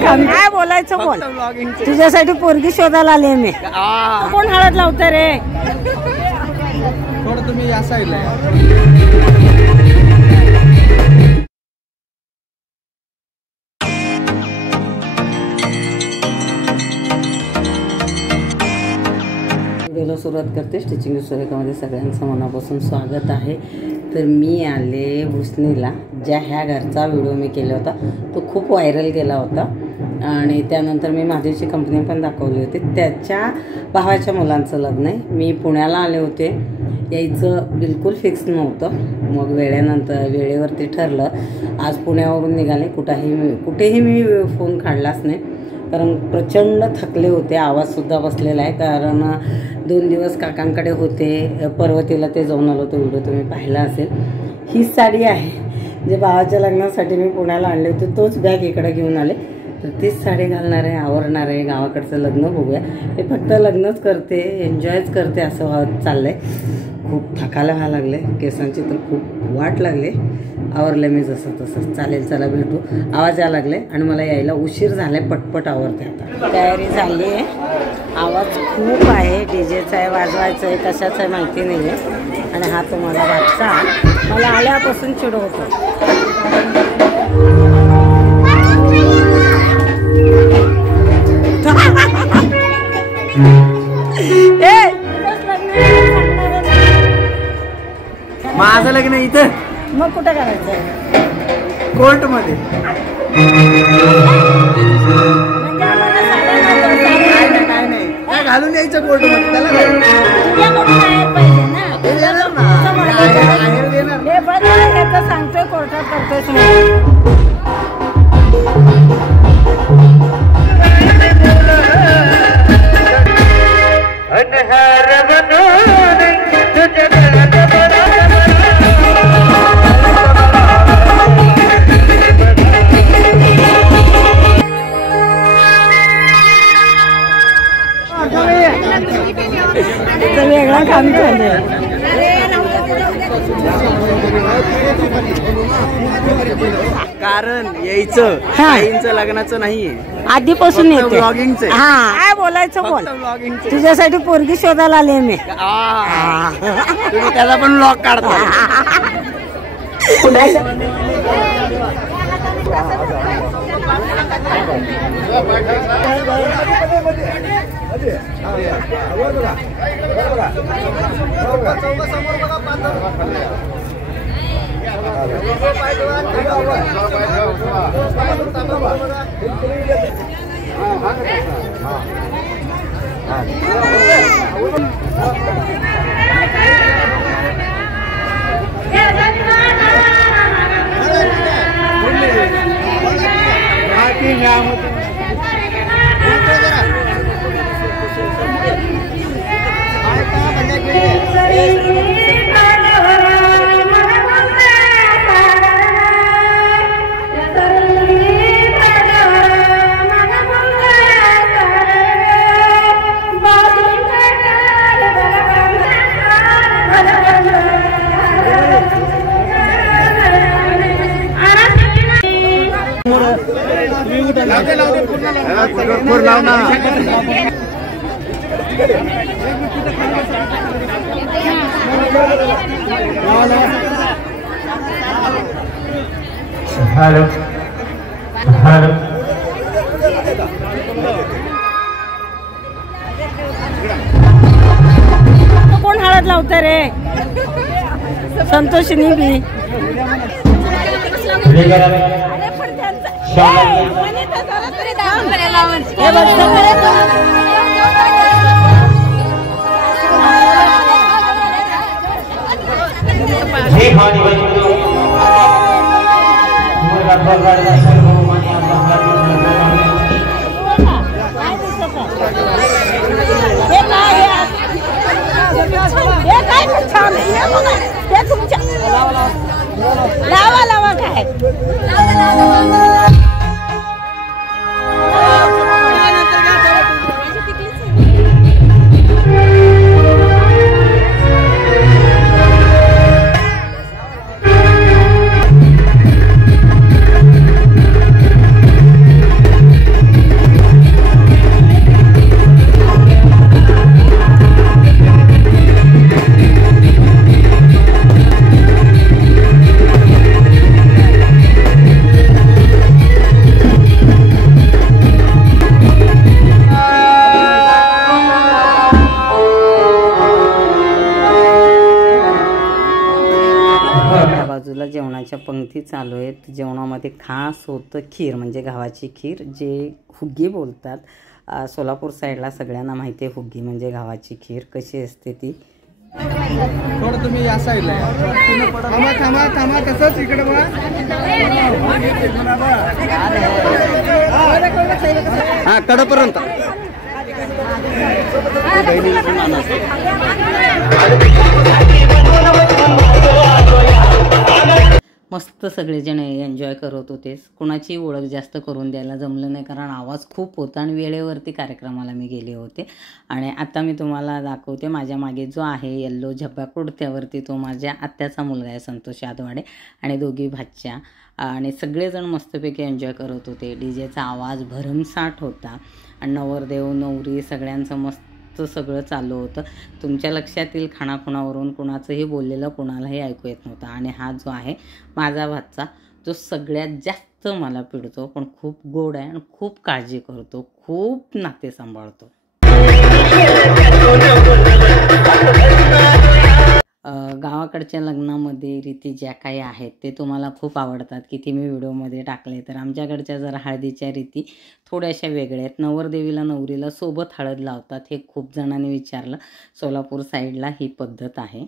काय बोलायचं बोल. तुझ्यासाठी पोरगी शोधायला आले मी. कोण हळद लावतं रे. थोडं तुम्ही या साईडला व्हिडिओला सुरुवात करते. स्टिचिंग सुरेखामध्ये सगळ्यांचं मनापासून स्वागत आहे. तर मी आले भुसणीला. ह्या घरचा व्हिडिओ मी केला होता तो खूप व्हायरल गेला होता आणि त्यानंतर मी महादेवची कंपनी पण दाखवली होती. त्याच्या भावाच्या मुलांचं लग्न आहे. मी पुण्याला आले होते. यायचं बिलकुल फिक्स नव्हतं. मग वेळेवरती ठरलं. आज पुण्यावरून निघाले. कुठेही मी फोन काढलाच नाही कारण प्रचंड थकले होते. आवाजसुद्धा बसलेला आहे कारण 2 दिवस काकांकडे होते. पर्वतीला ते जाऊन आलो. तो व्हिडिओ तुम्ही पाहिला असेल. हीच साडी आहे जे भावाच्या लग्नासाठी मी पुण्याला आणले होते. तोच बॅग इकडे घेऊन आले. तर तीच साडी घालणार आहे, आवरणार आहे. गावाकडचं लग्न बघूया. हे फक्त लग्नच करते, एन्जॉयच करते असं चाललं आहे. खूप थकायला व्हायला लागले. केसांची तर खूप वाट लागले. आवरले मी जसं तसं. चालेल चला भेटू. आवाज यायला लागले आणि मला यायला उशीर झाला आहे. पटपट आवरते. आता तयारी झाली आहे. आवाज खूप आहे. डीजेचा आहे, वाजवायचं आहे, कशाचं आहे माहिती नाही आहे. आणि हा तुम्हाला वाटचा मला आल्यापासून चिडवतो. माझं लग्न इथं मग कुठं करायचं? कोर्ट मध्ये. काय घालून यायचं कोर्ट मध्ये. त्याला सांगतोय कोर्टात करतोय. वेगळा काम झालं कारण यायचं आईंचं लग्नाचं नाहीये. आधीपासून येते ब्लॉगिंगचं. हा काय बोलायचं बोल. ब्लॉगिंगचं. तुझ्यासाठी पोरगी शोधायला आले मी. तुम्ही त्याला पण ब्लॉग काढता. Hello hello. कोण हळद लावतं रे. संतोषिनी बी लावा लावा काय. पंक्ती चालू आहेत. जेवणामध्ये खास होतं खीर, म्हणजे गव्हाची खीर, जे हुग्गी बोलतात. सोलापूर साईडला सगळ्यांना माहिती आहे हुग्गी म्हणजे गव्हाची खीर कशी असते ती. थोडं तुम्ही या साईडला थांबा थांबा थांबा, तसंच इकडे बघा. हा कडापर्यंत मस्त सगळेजण एन्जॉय करत होते. कुणाची ओळख जास्त करून द्यायला जमलं नाही कारण आवाज खूप होता आणि वेळेवरती कार्यक्रमाला मी गेले होते. आणि आता मी तुम्हाला दाखवते माझ्या मागे जो आहे येल्लो झब्बा कुर्त्यावरती, तो माझ्या आत्याचा मुलगा आहे संतोष यादवाडे, आणि दोघी भाच्या. आणि सगळेजण मस्तपैकी एन्जॉय करत होते. डीजेचा आवाज भरमसाठ होता आणि नवरदेव नवरी सगळ्यांचं मस्त सगळं चालू होतं. तुमच्या लक्षात येईल खाणाखुणावरून कुणाचंही बोललेलं कुणालाही ऐकू येत नव्हतं. आणि हा जो आहे माझा भाचा, जो सगळ्यात जास्त मला पिडतो, पण खूप गोड आहे आणि खूप काळजी करतो, खूप नाते सांभाळतो. गावाकडच्या लग्नामध्ये रीती ज्या काही आहेत ते तुम्हाला खूप आवडतात, किती मी व्हिडिओमध्ये टाकले. तर आमच्याकडच्या जरा हळदीच्या रीती थोड्याशा वेगळ्या आहेत. नवरदेवीला नवरीला सोबत हळद लावतात, हे खूप जणांनी विचारलं. सोलापूर साईडला ही पद्धत आहे.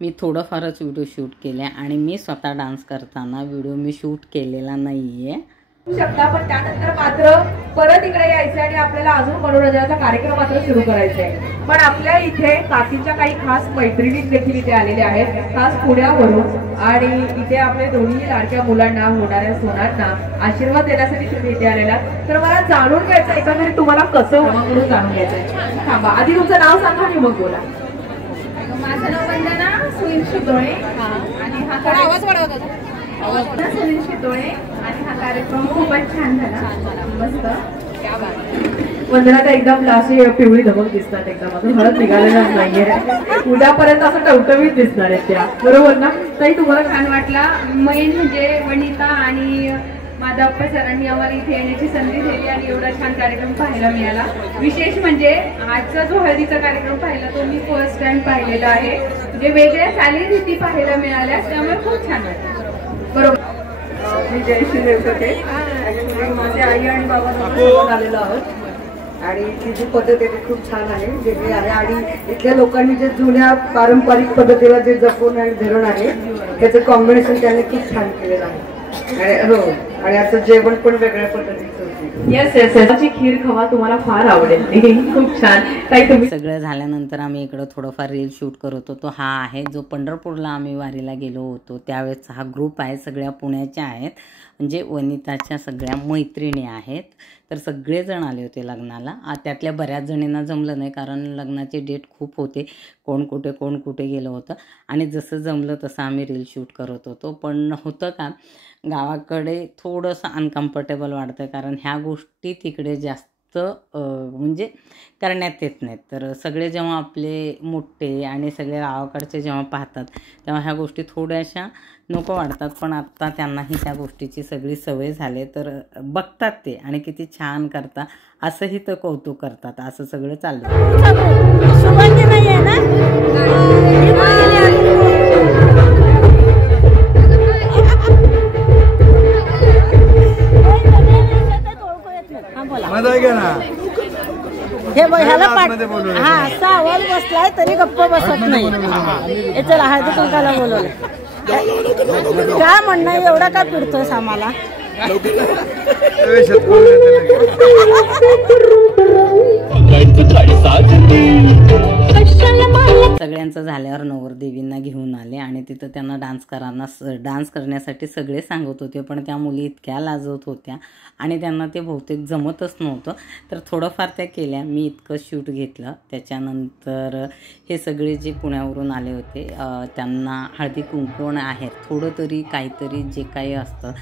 मी थोडंफारच व्हिडिओ शूट केले आणि मी स्वतः डान्स करताना व्हिडिओ मी शूट केलेला नाही आहे. शकता, पण त्यानंतर मात्र परत इकडे यायचं आणि आपल्याला अजून मनोरंजनाचा कार्यक्रम मात्र सुरू करायचा आहे. पण आपल्या इथे काकीच्या काही खास मैत्रिणी देखील इथे आलेल्या आहेत, खास पुण्यावरून. आणि इथे आपल्या दोन्ही लाडक्या मुलांना, होणाऱ्या सोनांना आशीर्वाद देण्यासाठी तुम्ही इथे आलेला. तर मला जाणून घ्यायचं एकंदरीत तुम्हाला कसं म्हणून जाणून घ्यायचं. थांबा, आधी तुमचं नाव सांगा आणि मग बोला. माझं नाव वंदना सुनील शितोळे आणि हा आवाज वाढवत होता. सुनील शितोळे आणि हा कार्यक्रम खूपच छान झाला. मस्त. वंदना तर एकदम अशी पिवळी धमक दिसतात, एकदम अजून हळद निघालेलाच नाहीये. उद्यापर्यंत असं टवटवीत दिसणार आहेत त्या, बरोबर ना ताई? तुम्हाला छान वाटला. मेन म्हणजे वनिता आणि माधवप्पा सरांनी आम्हाला इथे येण्याची संधी दिली आणि एवढा छान कार्यक्रम पाहायला मिळाला. विशेष म्हणजे आजचा जो हळदीचा कार्यक्रम पाहिला तो मी फर्स्ट टाइम पाहिलेला आहे. म्हणजे वेगळ्या चालीरीती पाहायला मिळाल्या, त्यामुळे खूप छान वाटलं. बरोबर. मी जयश्री देवकते, ॲक्च्युली माझे आई आणि बाबा सोबत आलेलो आहोत. आणि ती जी पद्धत आहे ती खूप छान आहे, वेगळी आहे. आणि इथल्या लोकांनी जे जुन्या पारंपरिक पद्धतीला जे जपून आणि धरून आहे त्याचं कॉम्बिनेशन त्यांनी खूप छान केलेलं आहे. आणि हो, आणि आता जेवण पण वेगळ्या पद्धतीचं होतं. येस येस, याची खीर खवा तुम्हाला फार आवडेल. खूप छान. काही तुम्ही सगळं झाल्यानंतर आम्ही इकडं थोडंफार रील शूट करत होतो. हा आहे जो पंढरपूरला आम्ही वारीला गेलो होतो त्यावेळेचा हा ग्रुप आहे. सगळ्या पुण्याच्या आहेत, म्हणजे वनिताच्या सगळ्या मैत्रिणी आहेत. तर सगळेजण आले होते लग्नाला. त्यातल्या बऱ्याच जणींना जमलं नाही कारण लग्नाचे डेट खूप होते, कोण कुठे गेलं होतं. आणि जसं जमलं तसं आम्ही रील शूट करत होतो. पण होतं का, गावाकडे थोडंसं अनकम्फर्टेबल वाटतं कारण ह्या गोष्टी तिकडे जास्त म्हणजे करण्यात येत नाहीत. तर सगळे जेव्हा आपले मोठे आणि सगळे गावाकडचे जेव्हा पाहतात तेव्हा ह्या गोष्टी थोड्याशा नको वाटतात. पण आत्ता त्यांनाही त्या गोष्टीची सगळी सवय झाली, तर बघतात ते आणि किती छान करतात, असंही तर कौतुक करतात. असं सगळं चाललं. हे ह्याला हा सावल बसलाय तरी गप्प बसत नाही. हे चला हळदी कुंकाला बोलवलं. काय म्हणणं एवढा का पिडतोस आम्हाला? सगळ्यांचं झाल्यावर नवरदेवींना घेऊन आले आणि तिथं त्यांना डान्स करण्यासाठी सगळे सांगत होते. पण त्या मुली इतक्या लाजवत होत्या आणि त्यांना ते बहुतेक जमतच नव्हतं. तर थोडंफार त्या केल्या. मी इतकं शूट घेतलं. त्याच्यानंतर हे सगळे जे पुण्यावरून आले होते त्यांना हळदी कुंकू आहेर, थोडं तरी काहीतरी जे काही असतं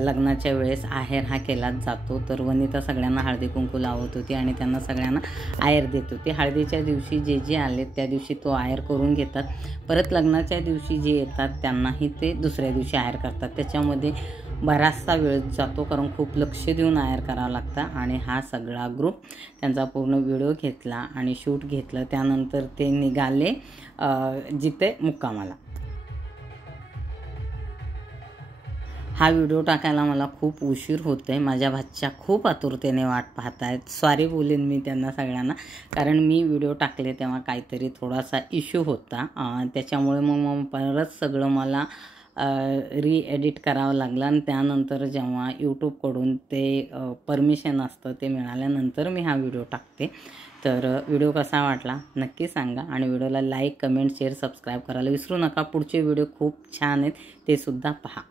लग्नाच्या वेळेस आहेर हा केलाच जातो. तर वनिता सगळ्यांना हळदी कुंकू लावत होती आणि त्यांना सगळ्यांना आहेर देत होती. हळदीच्या दिवशी जे आले त्या दिवशी तो आहेर हायर करून घेतात. परत लग्नाच्या दिवशी जे येतात त्यांनाही ते दुसऱ्या दिवशी हायर करतात. त्याच्यामध्ये बराचसा वेळ जातो कारण खूप लक्ष देऊन हायर करावं लागतं. आणि हा सगळा ग्रुप त्यांचा पूर्ण व्हिडिओ घेतला आणि शूट घेतलं. त्यानंतर ते निघाले जिथे मुक्कामाला. हा व्हिडिओ टाकायला मला खूप उशीर होतोय. माझ्या भाच्या खूप आतुरतेने वाट पाहत आहेत. सॉरी बोलेन मी त्यांना सगळ्यांना, कारण मी व्हिडिओ टाकले तेव्हा काहीतरी थोडासा इश्यू होता. त्याच्यामुळे मग परत सगळं मला रीएडिट करावं लागलं. आणि त्यानंतर जेव्हा यूट्यूबकडून ते परमिशन असतं ते मिळाल्यानंतर मी हा व्हिडिओ टाकते. तर व्हिडिओ कसा वाटला नक्की सांगा. आणि व्हिडिओला लाईक, कमेंट, शेअर, सबस्क्राईब करायला विसरू नका. पुढचे व्हिडिओ खूप छान आहेत ते सुद्धा पहा.